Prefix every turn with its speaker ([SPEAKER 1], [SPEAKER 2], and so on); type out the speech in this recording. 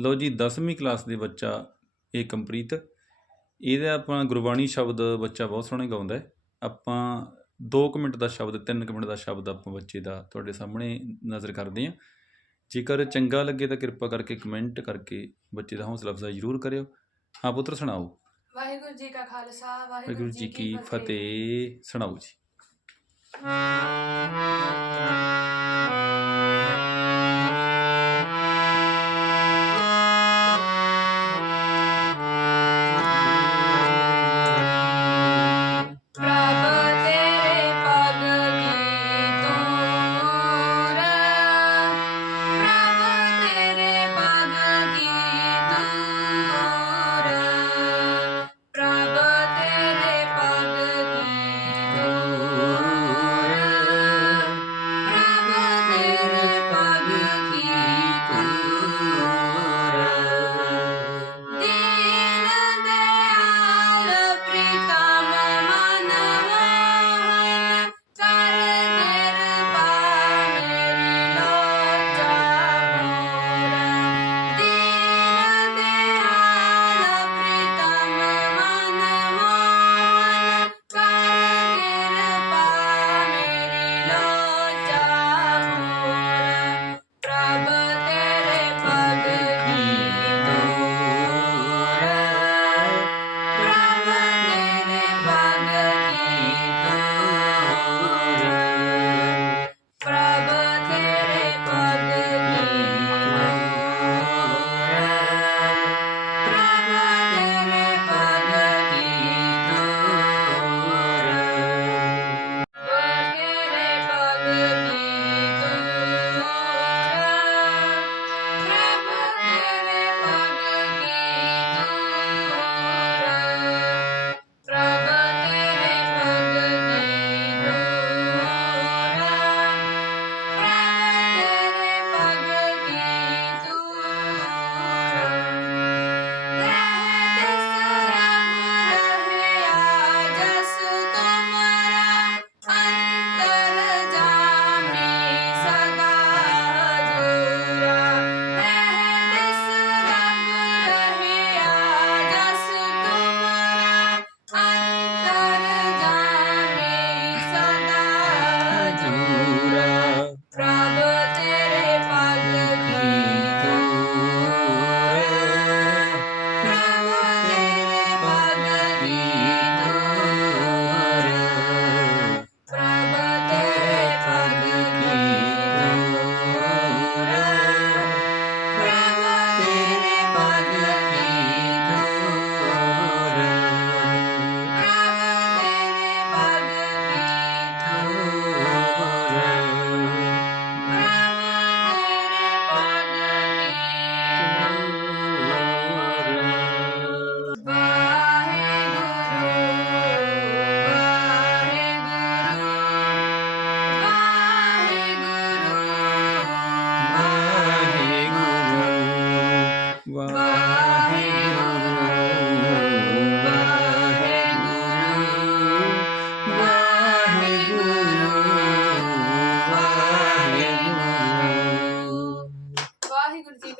[SPEAKER 1] ਲਓ ਜੀ 10ਵੀਂ ਕਲਾਸ ਦੇ ਬੱਚਾ ਏਕਮਪ੍ਰੀਤ ਇਹਦਾ ਆਪਾਂ ਗੁਰਬਾਣੀ ਸ਼ਬਦ ਬੱਚਾ ਬਹੁਤ ਸੋਹਣੇ ਗਾਉਂਦਾ ਹੈ। ਆਪਾਂ 2 ਮਿੰਟ ਦਾ ਸ਼ਬਦ 3 ਮਿੰਟ ਦਾ ਸ਼ਬਦ ਆਪਾਂ ਬੱਚੇ ਦਾ ਤੁਹਾਡੇ ਸਾਹਮਣੇ ਨਜ਼ਰ ਕਰਦੇ ਹਾਂ। ਜੇਕਰ ਚੰਗਾ ਲੱਗੇ ਤਾਂ ਕਿਰਪਾ ਕਰਕੇ ਕਮੈਂਟ ਕਰਕੇ ਬੱਚੇ ਦਾ ਹੌਸਲਾ ਅਫਜ਼ਾਈ ਜ਼ਰੂਰ ਕਰਿਓ। ਹਾਂ ਪੁੱਤਰ ਸੁਣਾਓ?
[SPEAKER 2] ਵਾਹਿਗੁਰੂ ਜੀ ਕਾ ਖਾਲਸਾ
[SPEAKER 1] ਵਾਹਿਗੁਰੂ ਜੀ ਕੀ ਫਤਿਹ। ਸੁਣਾਓ ਜੀ।